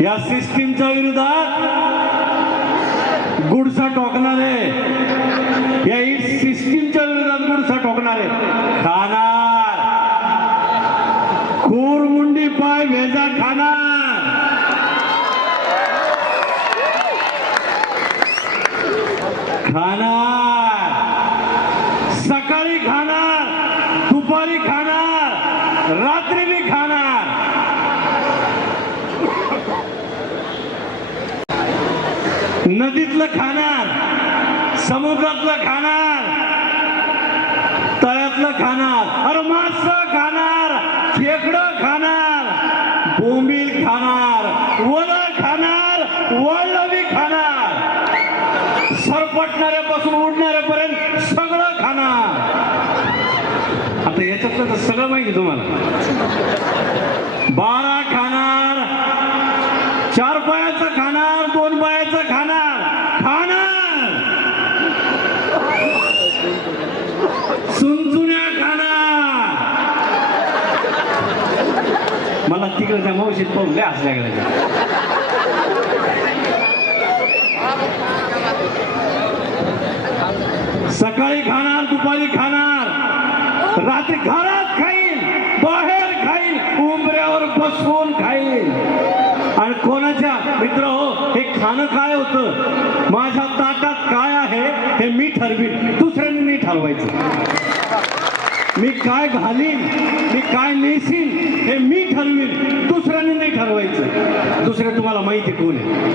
या सिस्टीमच्या विरोधात गुडसा टोकणार आहे, या सिस्टीमच्या विरोधात गुडसा टोकणार आहे. खाणार खूरमुंडी पाय भेजा खाणार, खाणार सकाळी खाणार, दुपारी खाणार, रात्री भी खाणार. नदीतलं खाणार, समुद्रातलं खाणार, तळ्यातलं खाणार, अरे मासं खाणार, खेकडं खाणार, बोंबील खाणार, वलं खाणार, वळवी खाणार, सरपटणाऱ्यापासून उडणाऱ्यापर्यंत सगळं खाणार. आता याच्यातलं तर सगळं माहिती तुम्हाला. 12 खाणार, 4 पायाचं खाणार, 2 पायाचं खाणार, खाणार सुनसुन्या खाणार. मला तिकडे त्या मावशीत पाहून लय हसल्या गेल्या. सकाळी खाणार, दुपारी खाणार, रात्री घरात खाईल, बाहेर खाईल, उंबऱ्यावर बसून खाईल. आणि कोणाच्या मित्र हो, हे खाणं काय होतं, माझ्या ताटात काय आहे हे मी ठरवीन, दुसऱ्यांनी नाही ठरवायचं. मी काय घालीन, मी काय नेसीन हे मी ठरवीन, दुसऱ्यांनी नाही ठरवायचं. दुसरे तुम्हाला माहिती कोण आहे.